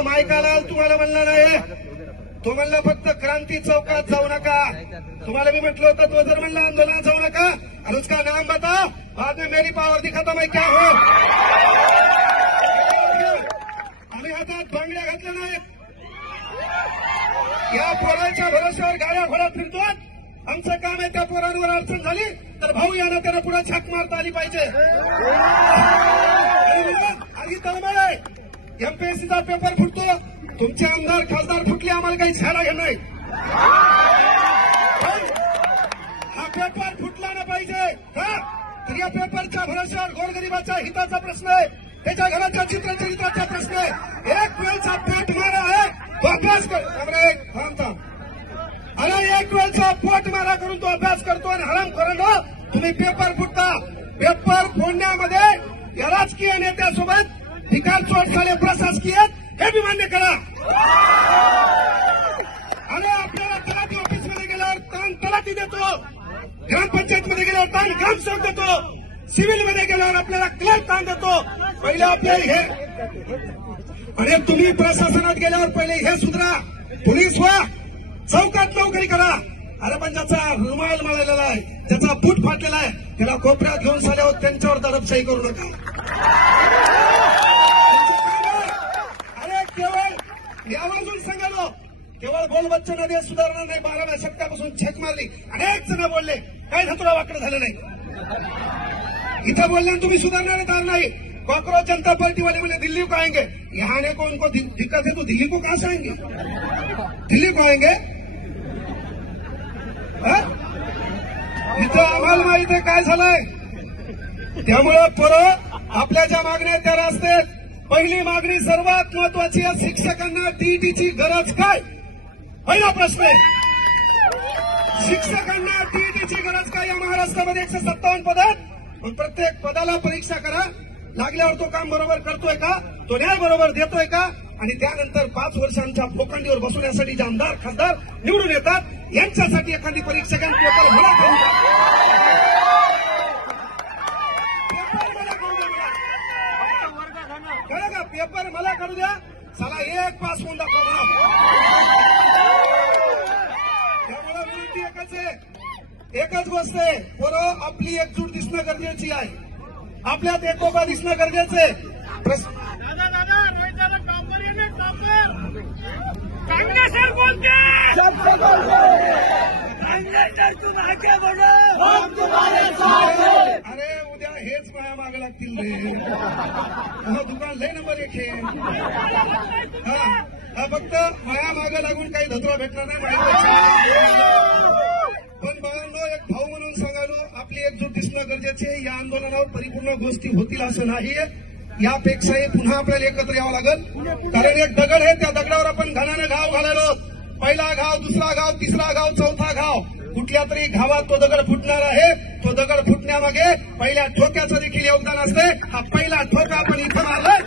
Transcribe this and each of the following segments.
फक्त मायकालाल तुम्हाला म्हणलं नाही, तो म्हणला फक्त क्रांती चौकात जाऊ नका. तुम्हाला मी म्हटलं होतं, तो जर म्हणला आंदोलनात जाऊ नका और उसका नाम बताओ, बाद में मेरी पावर दिखाता मैं क्या हो. आम्ही हातात बांगड्या घातल्या नाहीत. या पोरांच्या भरोश्यावर गाड्या घोड्यात फिरतो. आमचं काम आहे त्या पोरांवर अडचण झाली तर भाऊ यांना त्यांना पुढे छाक मारता आली पाहिजे. आधी तळमळ आहे. एमपीएससीचा पेपर फुटतो, तुमचे आमदार खासदार फुटले, आम्हाला काही छायला घेणार नाही. हा पेपर फुटला ना पाहिजे का? तर या पेपरच्या भरोश्यावर गोरगरिबाच्या हिताचा प्रश्न आहे, त्याच्या घराच्या चित्रचरित्राचा प्रश्न आहे. एक वेळचा पोट मारा आहे, तो अभ्यास कर. थांब. अरे एक वेळचा पोट मारा करून तो अभ्यास करतो आणि हराम करून तुम्ही पेपर फुटता. पेपर फोडण्यामध्ये या राजकीय नेत्यासोबत धिकार चोट झाले प्रशासकीय, हे बी मान्य करा. अरे आपल्याला तलाठी ऑफिसमध्ये गेल्यावर ताण तलाठी देतो, ग्रामपंचायतमध्ये गेल्यावर ताण ग्रामसेवक देतो, सिव्हिलमध्ये गेल्यावर आपल्याला क्लर्क ताण देतो. पहिले आपले हे, अरे तुम्ही प्रशासनात गेल्यावर पहिले हे सुधरा, पोलीस व्हा, चौकात नोकरी करा. अरे पण ज्याचा रुमाल मळलेला आहे, ज्याचा बूट फाटलेला आहे, त्याला कोपऱ्यात घेऊन साले त्यांच्यावर दडपशाही करू नका. अरे केवळ आवर्जून सांगालो, केवळ बोलबच्चनमध्ये सुधारणा नाही, 12व्या शतकापासून छेक मारली. अनेक जण बोलले, काही धतुरा वाकडं झालं नाही. इथं बोलल्यानं तुम्ही सुधारणारे तार नाही. कांग्रेस जनता पार्टी वाले बोले दिल्ली को आएंगे, यहाँ ने को उनको दिक्कत है तो दिल्ली को कहां से आएंगे? दिल्ली को आएंगे. इथं आम्हाला माहिती आहे काय झालंय. त्यामुळे परत आपल्या ज्या मागण्या त्या असतात. पहिली मागणी सर्वात महत्वाची आहे, शिक्षकांना टीईटीची गरज काय? पहिला प्रश्न आहे, शिक्षकांना टीईटीची गरज काय? या महाराष्ट्रामध्ये 157 पद आहेत. प्रत्येक पदाला परीक्षा करा, लागल्यावर तो काम बरोबर करतोय का, तो न्याय बरोबर देतोय का, आणि त्यानंतर 5 वर्षांच्या भोकांडीवर बसवण्यासाठी जे आमदार खासदार निवडून येतात, यांच्यासाठी एखादी परीक्षा घ्या. पेपर मला करू द्या, कळलं का? पेपर मला करू द्या, चला एक पास होऊन दाखवा मला. त्यामुळे विनंती एकच आहे, एकच गोष्ट आहे, पोरं आपली एकजूट दिसणं गरजेची आहे, आपल्यात एकोपा दिसणं गरजेचं आहे. अरे उद्या हेच माया मागे लागतील रे. दुकान लय नंबर 1 आहे. हा फक्त माया मागे लागून काही धतुरा भेटणार नाही. पण बाळांनो, एक भाऊ म्हणून सांगालो, आपली एकजूट दिसणं गरजेचे आहे. या आंदोलनावर परिपूर्ण गोष्टी होतील असं नाहीये. यापेक्षाही पुन्हा आपल्याला एकत्र यावं लागेल. कारण एक दगड आहे, त्या दगडावर आपण घाणाने घाव घालायलो. पहिला घाव, दुसरा घाव, तिसरा घाव, चौथा घाव, कुठल्या तरी घावात तो दगड फुटणार आहे. तो दगड फुटण्यामागे पहिल्या ठोक्याचं देखील योगदान असते. हा पहिला ठोका आपण इथं मारलाय.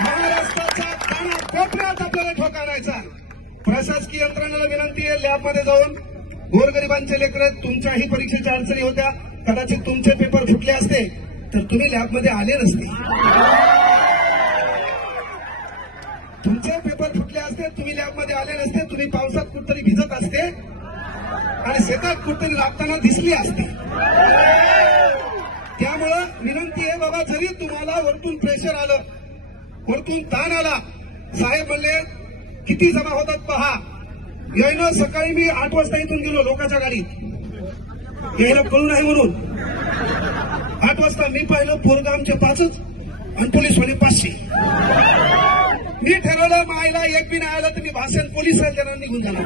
महाराष्ट्राच्या कानाकोपऱ्यात आपल्याला ठोका आणायचा. प्रशासकीय यंत्रणेला विनंती आहे, लॅबमध्ये जाऊन गोरगरिबांचे लेकर, तुमच्याही परीक्षेच्या अडचणी होत्या, कदाचित तुमचे पेपर फुटले असते तर तुम्ही लॅबमध्ये आले नसते. तुमचे पेपर फुटले असते, तुम्ही लॅबमध्ये आले नसते, तुम्ही पावसात कुठतरी भिजत असते आणि शेतात कुठतरी राबताना दिसली असते. त्यामुळं विनंती आहे बाबा, जरी तुम्हाला वरतून प्रेशर आलं, वरतून ताण आला, साहेब म्हणले किती जमा होतात पहा. यायनं सकाळी मी 8 वाजता इथून गेलो लोकांच्या गाडीत, यायला कळू नाही म्हणून. 8 वाजता मी पाहिलं पोरगा आमचे 5च आणि पोलीसवाले 500. मी ठरवलं मायला एक बी नाही आलं तर मी भाषण पोलीस त्यांना निघून जाणार.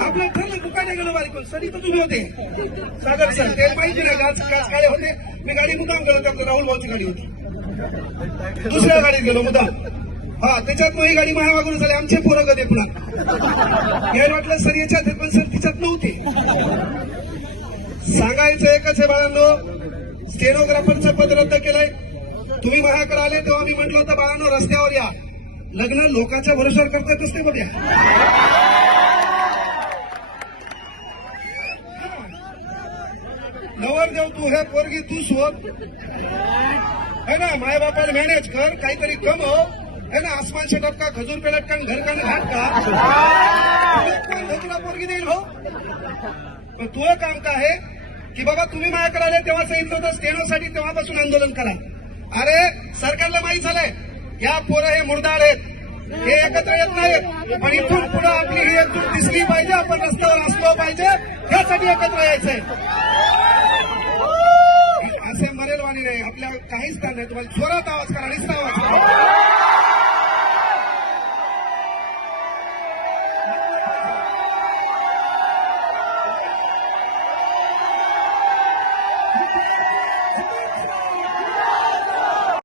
आपलं ठरलं, दुकाने गेलो बारीक सरी तर तुम्ही होते सागर सर, ते माहिती नाही गाच काळे होते. मी गाडी मुद्दाम गेलो, त्यात राहुल भाऊची गाडी होती, दुसऱ्या गाडीत गेलो मुद्दाम. हा त्याच्यात ही गाडी माझ्या मागून झाली, आमचे पोरं कधी पुन्हा यायला वाटलं सर याच्यात, पण सर तिच्यात नव्हते. सांगायचं एकच आहे बाळांनो, स्टेनोग्राफरचं पद रद्द केलंय. तुम्ही माझ्याकडे आले तेव्हा मी म्हटलं होतं बाळांनो रस्त्यावर या, लग्न लोकांच्या भरोश्यावर करतात असते बघ्या. नवरदेव तू, हे पोरगी तू शोध. है ना, माय बापाला मॅनेज कर, काहीतरी कमव, है ना, आसमान से टपका खजूर पे लटकन घर का घाट का धोतरा पोरगी देईल भाऊ. पण तुझं काम काय आहे की बाबा तुम्ही माझ्याकडे आले तेव्हा सांगितलं होतं स्टेनोसाठी, तेव्हापासून आंदोलन करा. अरे सरकारला माहीत झालंय या पोरं हे मुर्दाड आहेत, हे एकत्र येत नाहीत, पण इथून पुढे आपली ही एकजूट दिसली पाहिजे, आपण रस्त्यावर असलो पाहिजे, यासाठी एकत्र यायचंय. असे मरेल वाणी नाही, आपल्या काहीच काम नाही. तुम्हाला जोरात आवाज करा, नुसता आवाज करा.